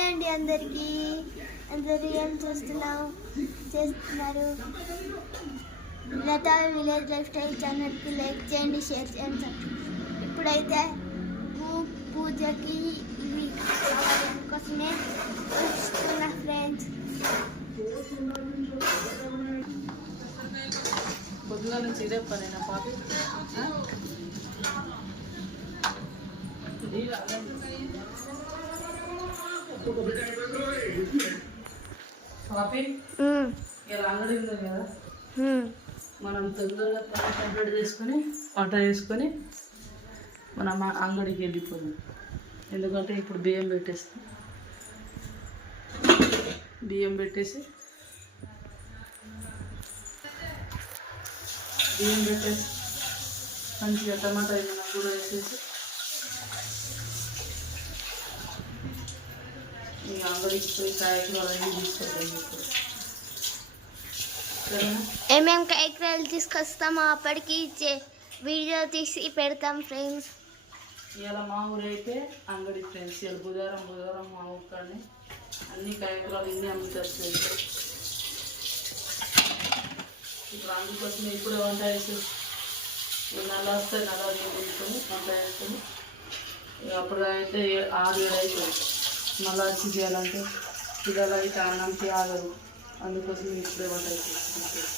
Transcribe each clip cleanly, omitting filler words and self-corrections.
Hi అండి అందరికీ. అందరూ ఏం చేస్తున్నారు? లతా విలేజ్ లైఫ్ స్టైల్ ఛానల్కి లైక్ చేయండి, షేర్ చేయండి. ఇప్పుడైతే పూజకి ఇవి కావాలి కోసమే వస్తున్నా ఫ్రెండ్స్. పొద్దుగా నుంచి ఇదే పనేనా పాపి? పాపి ఇలా అంగడి ఉంది కదా, మనం తొందరగా పని కంప్లీట్ చేసుకొని వంట చేసుకొని మనం అంగడికి వెళ్ళిపోదాం. ఎందుకంటే ఇప్పుడు బియ్యం పెట్టేసి బియ్యం పెట్టేసి మంచిగా టమాటా ఏమైనా కూర వేసేసి ఈ అంగడికి పోయి కాయలు అవన్నీ తీసుకొస్తాం. ఏమేమి కాయకూరలు తీసుకొస్తామో అప్పటికి వీడియో తీసి పెడతాం ఫ్రెండ్స్. ఇలా మా ఊరు అయితే అంగడి ఫ్రెండ్స్, ఇలా బుధవారం మా ఊరు కానీ అన్ని కాయకూరలు ఇన్ని అమ్ముతారు ఫ్రెండ్స్. ఇప్పుడు అందుకోసం ఇప్పుడే వంట వేసి నల్ల వస్తే నల్ల తీసుకొని వంట వేసుకొని అప్పుడు అయితే 6-7 అవుతుంది. మళ్ళీ వచ్చి చేయాలంటే పిల్లలు అయితే అన్నంకి ఆగరు. అందుకోసం ఇప్పుడే వంట వేసేసుకుంటారు.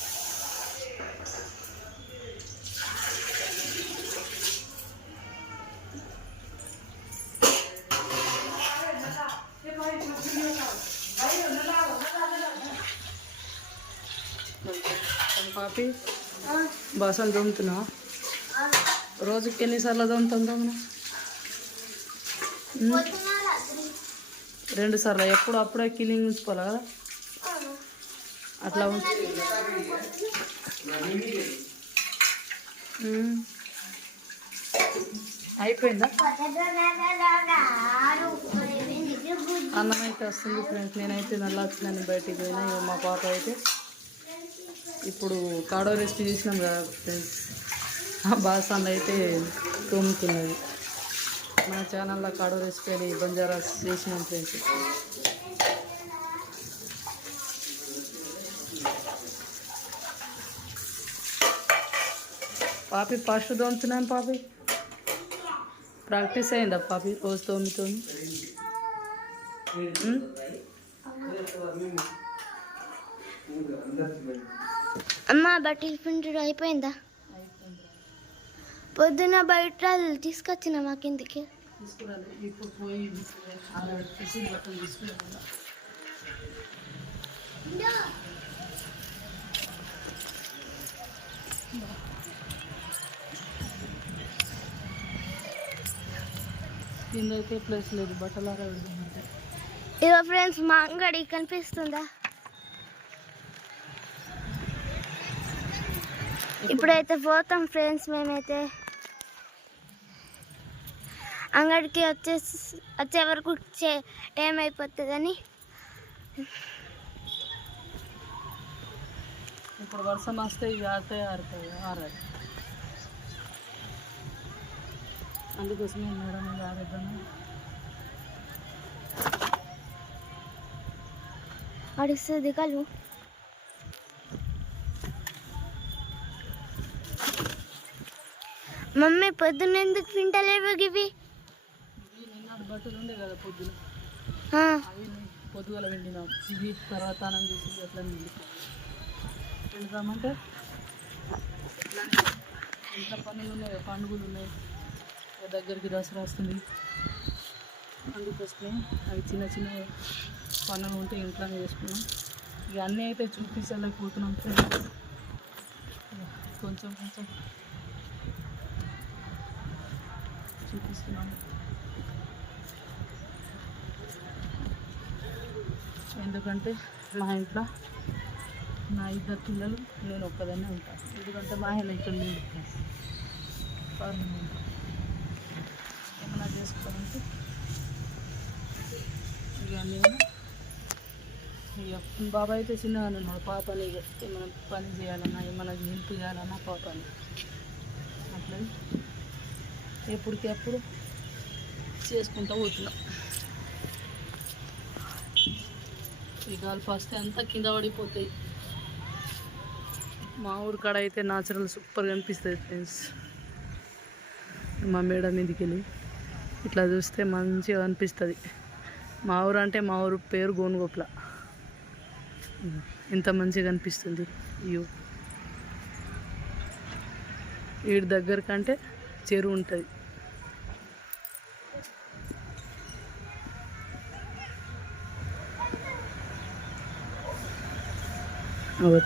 పాపి బాసలు తోముతున్నావా? రోజుకి ఎన్నిసార్లు తోముతాం? 2 సార్లు. ఎప్పుడు అప్పుడే క్లీనింగ్ ఉంచుకోవాలి కదా, అట్లా అయిపోయిందా? అన్నం అయితే వస్తుంది ఫ్రెండ్స్. నేనైతే నల్లా వచ్చినాను, బయటికి పోయినా. మా పాప అయితే ఇప్పుడు కాడో రెసిపీ చేసినాం కదా ఫ్రెండ్స్, బాసాన్ని అయితే తోముతున్నది. మన ఛానల్లో కాడో రెసిపీ అని బంజారాస్ చేసినాం ఫ్రెండ్స్. పాపి ఫస్ట్ తోముతున్నాను. పాపి ప్రాక్టీస్ అయిందా పాపి? రోజు తోమి అమ్మ బట్టలు పిండి అయిపోయిందా? పొద్దున బయట తీసుకొచ్చిన మా కిందికి తీసుకురాలి. ఇప్పుడు పోయి ఆరబెట్టేసి బట్టలు తీసుకురావాలి. కిందైతే ప్లేస్ లేదు, బట్టలు ఆరబెడదామంటే. ఇదో ఫ్రెండ్స్ మా అంగడి కనిపిస్తుందా? ఇప్పుడైతే పోతాం ఫ్రెండ్స్. మేమైతే అంగడికి వచ్చే వరకు టైం అయిపోతుందని. ఇప్పుడు వర్షం వస్తే ఇవి ఆరాలి. అందుకోసమే మేడం ఆరేద్దాము. అడుస్తుంది కలు. మమ్మీ పొద్దున్న ఎందుకు పింటలేవు ఇవి? బట్టలు ఉండే కదా పొద్దున, అవి పొద్దుగల వెండినాం. ఇవి తర్వాత స్నానం చేసి అట్లా వెళ్తామంటే ఇంట్లో పనులు ఉన్నాయి, పండుగలు ఉన్నాయి. దగ్గరికి దసరా వస్తుంది. అందుకోసమే అవి చిన్న చిన్న పనులు ఉంటే ఇంట్లోనే చేసుకున్నాం. ఇక అన్నీ అయితే చూపించలేకపోతున్నాం ఫ్రెండ్స్. కొంచెం చూపిస్తున్నాము. ఎందుకంటే మా ఇంట్లో నా 2 పిల్లలు, నేను ఒక్కదాన్నే ఉంటాను. ఎందుకంటే మా ఆయన ఇక్కడ లేదు. ఏమన్నా చేసుకోవాలంటే ఇక నేను బాబాయ్ అయితే చిన్నగానే ఉన్నాడు. పాపని ఏమైనా పని చేయాలన్నా, ఏమైనా హెల్ప్ చేయాలన్నా పాపని అట్లా ఎప్పటికప్పుడు చేసుకుంటూ పోతున్నాం. ఈ గాలి ఫస్ట్ అంతా కింద పడిపోతాయి. మా ఊరు కాడ అయితే న్యాచురల్ సూపర్గా అనిపిస్తుంది ఫ్రెండ్స్. మా మేడ మీదకి వెళ్ళి ఇట్లా చూస్తే మంచిగా అనిపిస్తుంది. మా ఊరు అంటే మా ఊరు పేరు గోనుగోప్ల. ఇంత మంచిగా అనిపిస్తుంది. వ్యూ వీడి దగ్గర కంటే చెరువు ఉంటుంది.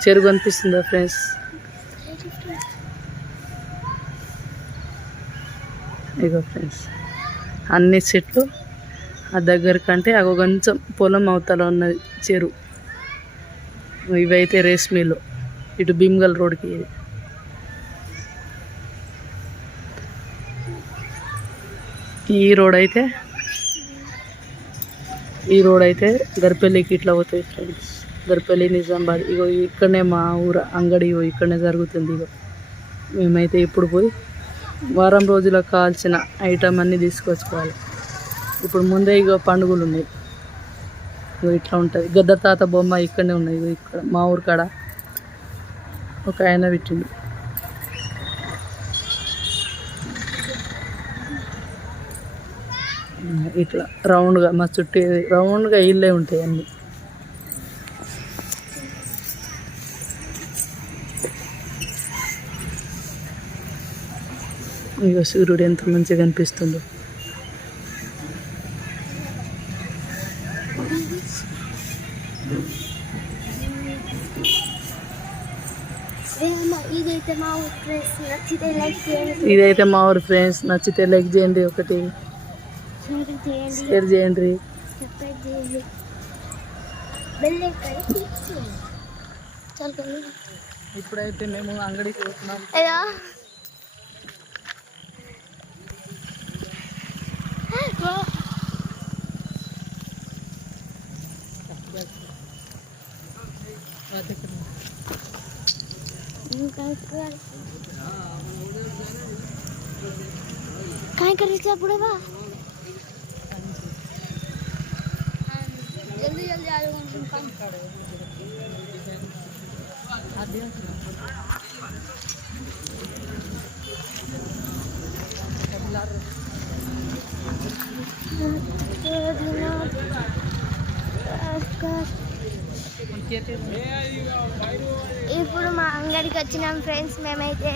చెరువు కనిపిస్తుందా ఫ్రెండ్స్? ఇగో ఫ్రెండ్స్ అన్ని చెట్లు ఆ దగ్గర కంటే అగో కొంచెం పొలం అవతల ఉన్నది చెరువు. ఇవైతే రేస్ మిల్లు, ఇటు భీమ్గల్ రోడ్కి. ఈ రోడ్ అయితే గర్పల్లికి ఇట్లా పోతాయి ఫ్రెండ్స్. గర్పల్లి నిజామాబాద్. ఇగో ఇక్కడనే మా ఊరు అంగడి ఇక్కడనే జరుగుతుంది. ఇగో మేమైతే ఇప్పుడు పోయి వారం రోజులకు కావాల్సిన ఐటమ్ అన్నీ తీసుకొచ్చుకోవాలి. ఇప్పుడు ముందే ఇగో పండుగలు ఉన్నాయి. ఇగో ఇట్లా ఉంటుంది. గద్ద తాత బొమ్మ ఇక్కడనే ఉన్నాయి. ఇగో ఇక్కడ మా ఊరు కాడ ఒక ఆయన పెట్టిండు. ఇట్లా రౌండ్గా మా చుట్టూ రౌండ్గా ఇళ్ళే ఉంటాయి అన్నీ. ఇక సూర్యుడు ఎంత మంచిగా కనిపిస్తుందో. ఇదైతే మా ఊరు ఫ్రెండ్స్. నచ్చితే లైక్ చేయండి, ఒకటి షేర్ చేయండి. ఇప్పుడైతే మేము అంగడికి పోతున్నాం. काय करायचं पुढे बा जल्दी जल्दी आ जाओ. ఇప్పుడు మా అంగడికి వచ్చినాం ఫ్రెండ్స్ మేమైతే.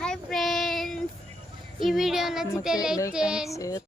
హాయ్ ఫ్రెండ్స్, ఈ వీడియో నచ్చితే లైక్ చేయండి.